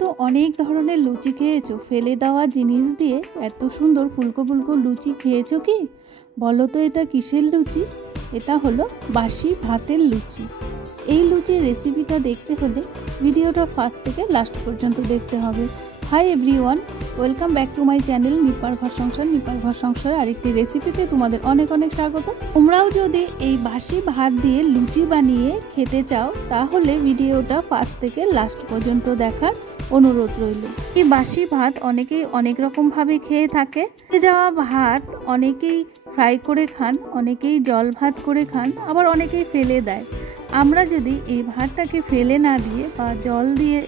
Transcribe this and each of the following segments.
তো অনেক ধরনের লুচি খেয়েছো, ফেলে দেওয়া জিনিস দিয়ে এত সুন্দর ফুলকো ফুলকো লুচি খেয়েছো কি? বলো তো এটা কিসের লুচি? এটা হলো বাসি ভাতের লুচি। এই লুচির রেসিপিটা দেখতে হলে ভিডিওটা ফার্স্ট থেকে লাস্ট পর্যন্ত দেখতে হবে। Hi everyone, welcome back to my channel নিপার ঘর সংসার। নিপার ঘর সংসার আরেকটি রেসিপিতে তোমাদের অনেক অনেক স্বাগত। তোমরাও যদি এই বাসি ভাত দিয়ে লুচি বানিয়ে খেতে চাও তাহলে ভিডিওটা ফার্স্ট থেকে লাস্ট পর্যন্ত দেখার অনুরোধ রইল। এই বাসি ভাত অনেকেই অনেক রকমভাবে খেয়ে থাকে। যাওয়া ভাত অনেকেই ফ্রাই করে খান, অনেকেই জল ভাত করে খান, আবার অনেকেই ফেলে দেয়। আমরা যদি এই ভাতটাকে ফেলে না দিয়ে বা জল দিয়ে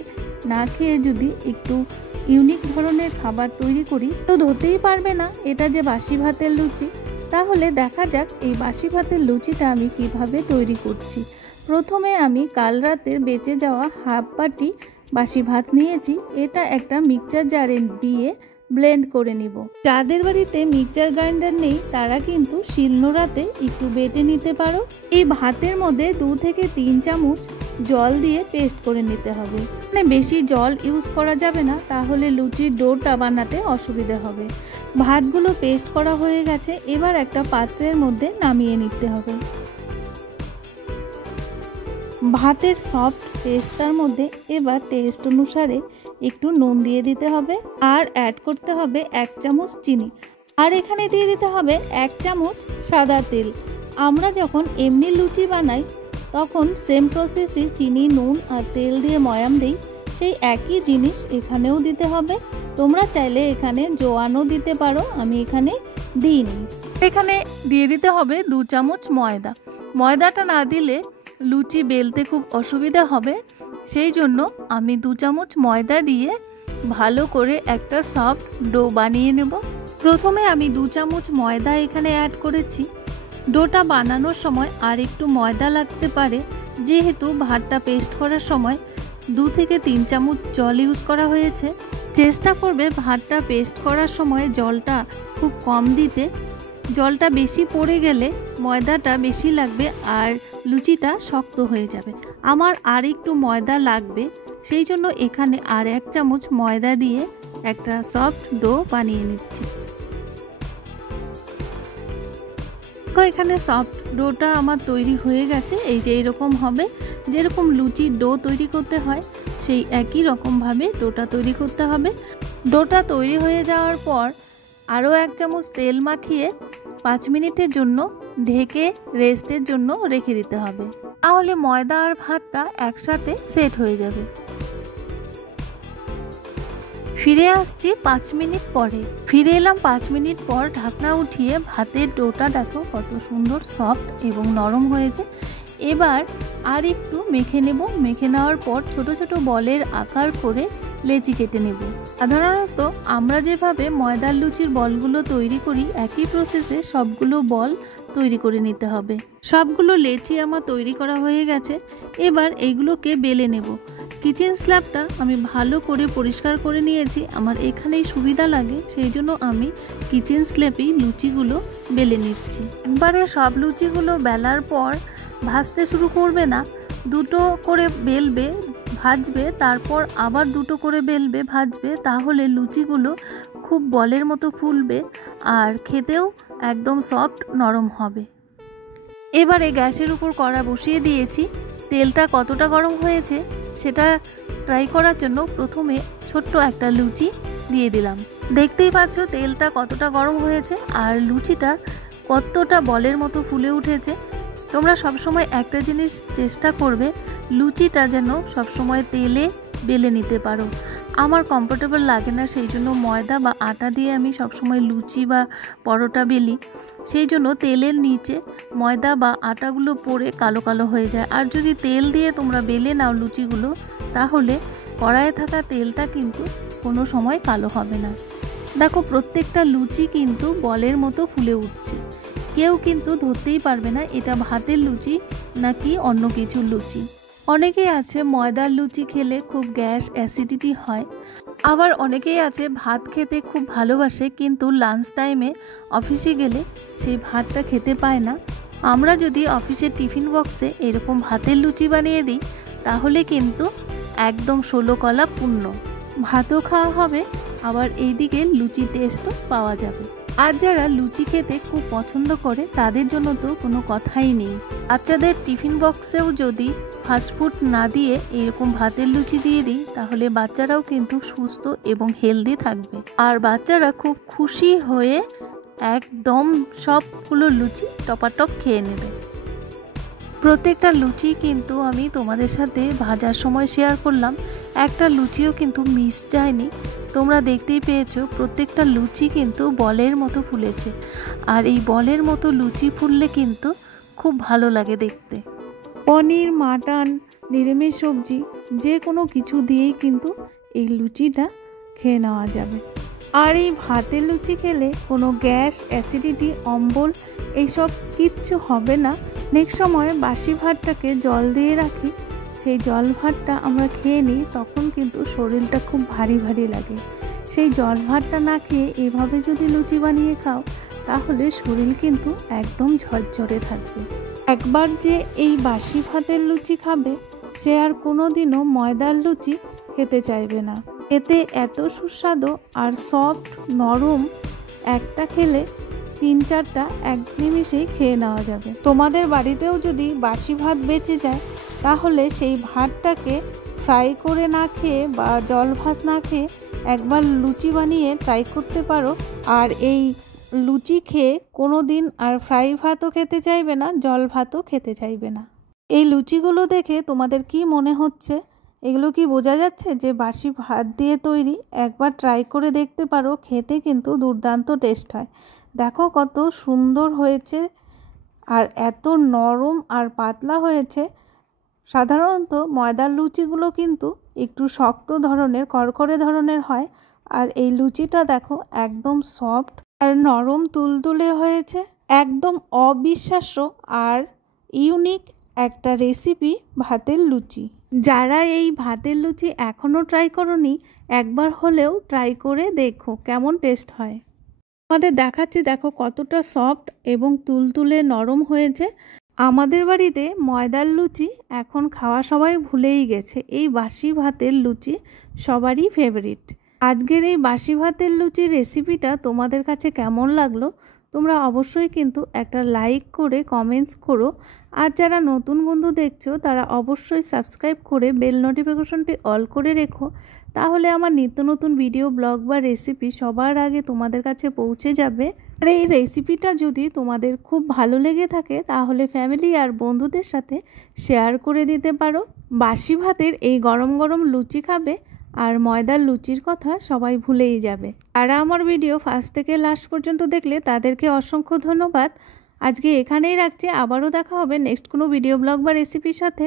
না খেয়ে যদি একটু ইউনিক ধরনের খাবার তৈরি করি তো ধরতেই পারবে না এটা যে বাসি ভাতের লুচি। তাহলে দেখা যাক এই বাসি ভাতের লুচিটা আমি কিভাবে তৈরি করছি। প্রথমে আমি কাল রাতের বেঁচে যাওয়া হাফ বাটি বাসি ভাত নিয়েছি। এটা একটা মিক্সচার জারে দিয়ে ব্লেন্ড করে নিব। যাদের বাড়িতে মিক্সচার গ্রাইন্ডার নেই তারা কিন্তু শিলনোড়াতে একটু বেটে নিতে পারো। এই ভাতের মধ্যে 2 থেকে 3 চামচ জল দিয়ে পেস্ট করে নিতে হবে। মানে বেশি জল ইউজ করা যাবে না, তাহলে লুচির ডোটা বানাতে অসুবিধা হবে। ভাতগুলো পেস্ট করা হয়ে গেছে, এবার একটা পাত্রের মধ্যে নামিয়ে নিতে হবে। ভাতের সফট পেস্টটার মধ্যে এবার টেস্ট অনুসারে একটু নুন দিয়ে দিতে হবে আর অ্যাড করতে হবে 1 চামচ চিনি, আর এখানে দিয়ে দিতে হবে 1 চামচ সাদা তেল। আমরা যখন এমনি লুচি বানাই তখন সেম প্রসেসে চিনি, নুন আর তেল দিয়ে ময়াম দিই, সেই একই জিনিস এখানেও দিতে হবে। তোমরা চাইলে এখানে জোয়ানও দিতে পারো, আমি এখানে দিইনি। এখানে দিয়ে দিতে হবে 2 চামচ ময়দা। ময়দাটা না দিলে লুচি বেলতে খুব অসুবিধা হবে, সেই জন্য আমি 2 চামচ ময়দা দিয়ে ভালো করে একটা সফট ডো বানিয়ে নেব। প্রথমে আমি 2 চামচ ময়দা এখানে অ্যাড করেছি। ডোটা বানানোর সময় আর একটু ময়দা লাগতে পারে, যেহেতু ভাতটা পেস্ট করার সময় 2 থেকে 3 চামচ জল ইউজ করা হয়েছে। চেষ্টা করবে ভাতটা পেস্ট করার সময় জলটা খুব কম দিতে। জলটা বেশি পড়ে গেলে ময়দাটা বেশি লাগবে আর লুচিটা শক্ত হয়ে যাবে। আমার আর একটু ময়দা লাগবে, সেই জন্য এখানে আর 1 চামচ ময়দা দিয়ে একটা সফট ডো বানিয়ে নিচ্ছি। এখানে সফট ডোটা আমার তৈরি হয়ে গেছে। এই যে এরকম হবে, যেরকম লুচির ডো তৈরি করতে হয় সেই একই রকমভাবে ডোটা তৈরি করতে হবে। ডোটা তৈরি হয়ে যাওয়ার পর আরও 1 চামচ তেল মাখিয়ে 5 মিনিটের জন্য ঢেকে রেস্টের জন্য রেখে দিতে হবে, তাহলে ময়দা আর ভাতটা একসাথে সেট হয়ে যাবে। ফিরে আসছি 5 মিনিট পরে। ফিরে এলাম 5 মিনিট পর। ঢাকনা উঠিয়ে ভাতের ডোটা দেখো কত সুন্দর সফট এবং নরম হয়েছে। এবার আর একটু মেখে নেব। মেখে নেওয়ার পর ছোট ছোট বলের আকার করে লেচি কেটে নেব। সাধারণত আমরা যেভাবে ময়দার লুচির বলগুলো তৈরি করি একই প্রসেসে সবগুলো বল তৈরি করে নিতে হবে। সবগুলো লেচি আমার তৈরি করা হয়ে গেছে। এবার এইগুলোকে বেলে নেব। কিচেন স্ল্যাবটা আমি ভালো করে পরিষ্কার করে নিয়েছি, আমার এখানেই সুবিধা লাগে, সেই জন্য আমি কিচেন স্ল্যাবেই লুচিগুলো বেলে নিচ্ছি। একবারে সব লুচিগুলো বেলার পর ভাজতে শুরু করবে না, 2টো করে বেলবে, ভাজবে, তারপর আবার 2টো করে বেলবে, ভাজবে, তাহলে লুচিগুলো খুব বলের মতো ফুলবে আর খেতেও একদম সফট নরম হবে। এবারে গ্যাসের উপর কড়া বসিয়ে দিয়েছি। তেলটা কতটা গরম হয়েছে সেটা ট্রাই করার জন্য প্রথমে ছোট্ট একটা লুচি দিয়ে দিলাম। দেখতেই পাচ্ছ তেলটা কতটা গরম হয়েছে আর লুচিটা কতটা বলের মতো ফুলে উঠেছে। তোমরা সবসময় একটা জিনিস চেষ্টা করবে, লুচিটা যেন সবসময় তেলে বেলে নিতে পারো। আমার কমফোর্টেবল লাগে না, সেই জন্য ময়দা বা আটা দিয়ে আমি সবসময় লুচি বা পরোটা বেলি, সেই জন্য তেলের নিচে ময়দা বা আটাগুলো পড়ে কালো কালো হয়ে যায়। আর যদি তেল দিয়ে তোমরা বেলে নাও লুচিগুলো, তাহলে কড়াইয়ে থাকা তেলটা কিন্তু কোনো সময় কালো হবে না। দেখো প্রত্যেকটা লুচি কিন্তু বলের মতো ফুলে উঠছে, কেউ কিন্তু ধরতেই পারবে না এটা ভাতের লুচি নাকি অন্য কিছুর লুচি। অনেকেই আছে ময়দার লুচি খেলে খুব গ্যাস অ্যাসিডিটি হয়, আবার অনেকেই আছে ভাত খেতে খুব ভালোবাসে কিন্তু লাঞ্চ টাইমে অফিসে গেলে সেই ভাতটা খেতে পায় না। আমরা যদি অফিসের টিফিন বক্সে এরকম ভাতের লুচি বানিয়ে দিই তাহলে কিন্তু একদম 16 কলা পূর্ণ। ভাতও খাওয়া হবে, আবার এইদিকে লুচি টেস্টও পাওয়া যাবে। আর যারা লুচি খেতে খুব পছন্দ করে তাদের জন্য তো কোনো কথাই নেই। বাচ্চাদের টিফিন বক্সেও যদি ফাস্টফুড না দিয়ে এরকম ভাতের লুচি দিয়ে দিই তাহলে বাচ্চারাও কিন্তু সুস্থ এবং হেলদি থাকবে, আর বাচ্চারা খুব খুশি হয়ে একদম সবগুলো লুচি টপাটপ খেয়ে নেবে। প্রত্যেকটা লুচি কিন্তু আমি তোমাদের সাথে ভাজার সময় শেয়ার করলাম, একটা লুচিও কিন্তু মিস যায়নি। তোমরা দেখতেই পেয়েছো প্রত্যেকটা লুচি কিন্তু বলের মতো ফুলেছে, আর এই বলের মতো লুচি ফুললে কিন্তু খুব ভালো লাগে দেখতে। পনির, মাটন, নিরামিষ সবজি যে কোনো কিছু দিয়েই কিন্তু এই লুচিটা খেয়ে নেওয়া যাবে। আর এই ভাতের লুচি খেলে কোনো গ্যাস, অ্যাসিডিটি, অম্বল এইসব কিচ্ছু হবে না। নেক্সট সময় বাসি ভাতটাকে জল দিয়ে রাখি, সেই জল ভাতটা আমরা খেয়ে নিই, তখন কিন্তু শরীরটা খুব ভারী ভারী লাগে। সেই জল ভাতটা না খেয়ে এভাবে যদি লুচি বানিয়ে খাও তাহলে শরীর কিন্তু একদম ঝরঝরে থাকবে। একবার যে এই বাসি ভাতের লুচি খাবে সে আর কোনো দিনও ময়দার লুচি খেতে চাইবে না। এতে এত সুস্বাদু আর সফট নরম, একটা খেলে 3-4টা এক নিমিষেই খেয়ে নেওয়া যাবে। তোমাদের বাড়িতেও যদি বাসি ভাত বেঁচে যায় তাহলে সেই ভাতটাকে ফ্রাই করে না খেয়ে বা জল ভাত না খেয়ে একবার লুচি বানিয়ে ট্রাই করতে পারো। আর এই লুচি খেয়ে কোনো দিন আর ফ্রাই ভাতও খেতে চাইবে না, জল ভাতও খেতে চাইবে না। এই লুচিগুলো দেখে তোমাদের কি মনে হচ্ছে? এগুলো কি বোঝা যাচ্ছে যে বাসি ভাত দিয়ে তৈরি? একবার ট্রাই করে দেখতে পারো, খেতে কিন্তু দুর্দান্ত টেস্ট হয়। দেখো কত সুন্দর হয়েছে আর এত নরম আর পাতলা হয়েছে। সাধারণত ময়দার লুচিগুলো কিন্তু একটু শক্ত ধরনের, কড়কড়ে ধরনের হয়, আর এই লুচিটা দেখো একদম সফট আর নরম তুলতুলে হয়েছে। একদম অবিশ্বাস্য আর ইউনিক একটা রেসিপি ভাতের লুচি। যারা এই ভাতের লুচি এখনও ট্রাই করোনি একবার হলেও ট্রাই করে দেখো কেমন টেস্ট হয়। আমাদের দেখাচ্ছি দেখো কতটা সফট এবং তুলতুলে নরম হয়েছে। আমাদের বাড়িতে ময়দার লুচি এখন খাওয়া সবাই ভুলেই গেছে, এই বাসি ভাতের লুচি সবারই ফেভারিট। আজকের এই বাসি ভাতের লুচির রেসিপিটা তোমাদের কাছে কেমন লাগলো তোমরা অবশ্যই কিন্তু একটা লাইক করে কমেন্টস করো। আর যারা নতুন বন্ধু দেখছো তারা অবশ্যই সাবস্ক্রাইব করে বেল নোটিফিকেশনটি অল করে রেখো, তাহলে আমার নিত্য নতুন ভিডিও, ব্লগ বা রেসিপি সবার আগে তোমাদের কাছে পৌঁছে যাবে। আর এই রেসিপিটা যদি তোমাদের খুব ভালো লেগে থাকে তাহলে ফ্যামিলি আর বন্ধুদের সাথে শেয়ার করে দিতে পারো। বাসি ভাতের এই গরম গরম লুচি খাবে আর ময়দার লুচির কথা সবাই ভুলেই যাবে। আর আমার ভিডিও ফার্স্ট থেকে লাস্ট পর্যন্ত দেখলে তাদেরকে অসংখ্য ধন্যবাদ। আজকে এখানেই রাখছি, আবারও দেখা হবে নেক্সট কোনো ভিডিও, ব্লগ বা রেসিপির সাথে।